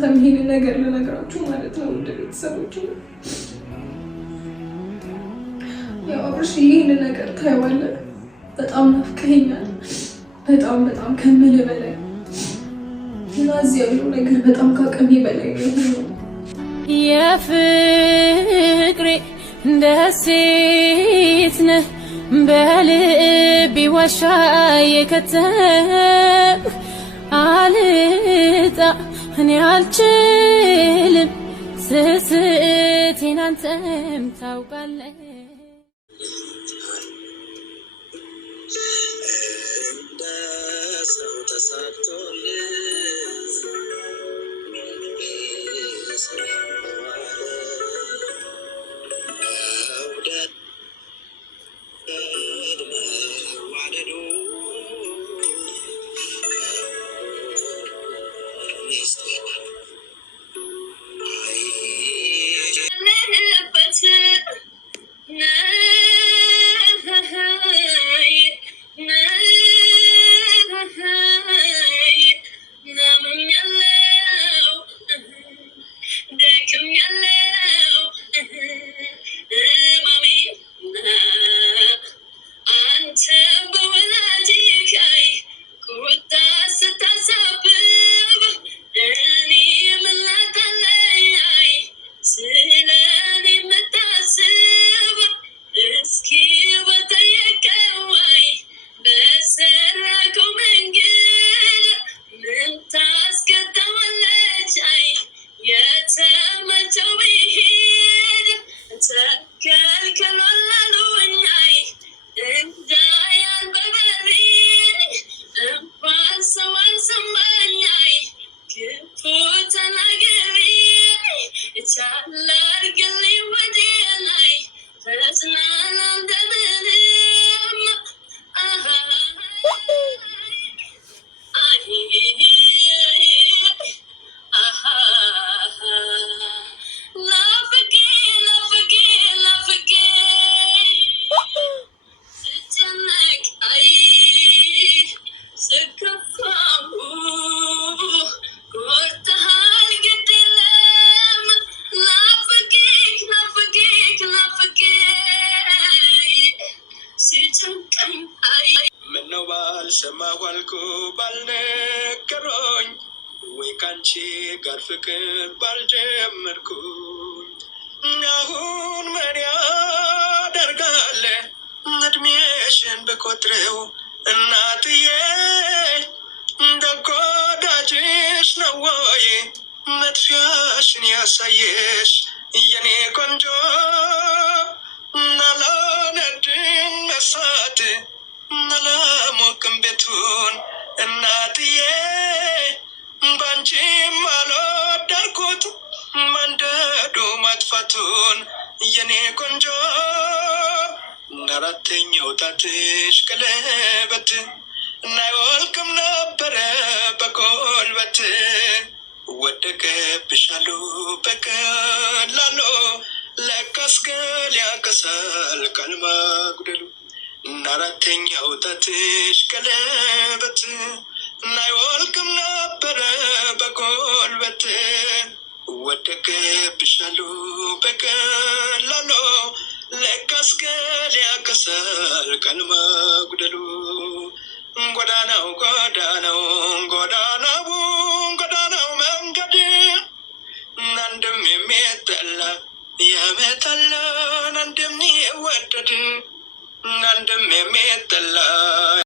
ለእናንተም ይሄንን ነገር ልነግራችሁ ማለት ነው ውድ ቤተሰቦች። ያው አብርሽ ይሄንን ነገር ታየዋለህ። በጣም ናፍቀኸኛል፣ በጣም በጣም ከምልህ በላይ እና እዚህ ያለው ነገር በጣም ከአቅሜ በላይ ነው። የፍቅሬ ደሴት ነህ በልቤ ዋሻ የከተምክ አልጣ እኔ አልችልም ስስቴን አንተም ታውቃለህ። እንደ ሰው ተሳክቶልህ ሰማሁ አልኩ ባልነገሮኝ ወይ ካንቺ ጋር ፍቅር ባልጀመርኩኝ አሁን ምን ያደርጋል እድሜሽን ብቆጥረው እናትዬ እንደጎዳጅሽ ነው ወይ መጥፊያሽን ያሳየሽ የኔ ቆንጆ ናላነድን መሳት ናላሞቅም ቤቱን እናትዬ ባንቺም አልወደድኩት መንደዱ ማጥፋቱን የኔ ቆንጆ አራተኛው ጣትሽ ቀለበት እናይወልቅም ነበረ በጎልበት ወደቀብሻሉ በቀላሉ ለካስ ገል ያከሳል ቃል መጉደሉ አራተኛው ጣትሽ ቀለበት እናይወልቅም ነበረ በጎልበት ወደቀብሻሉ በቀላሉ ለካስ ገል ያከሳል ቃል መጉደሉ ጎዳናው ጎዳናው ጎዳናው ጎዳናው መንገድ አንድም የሚጠላ ያመጣል አንድም የሚወደድ አንድም የሚጠላ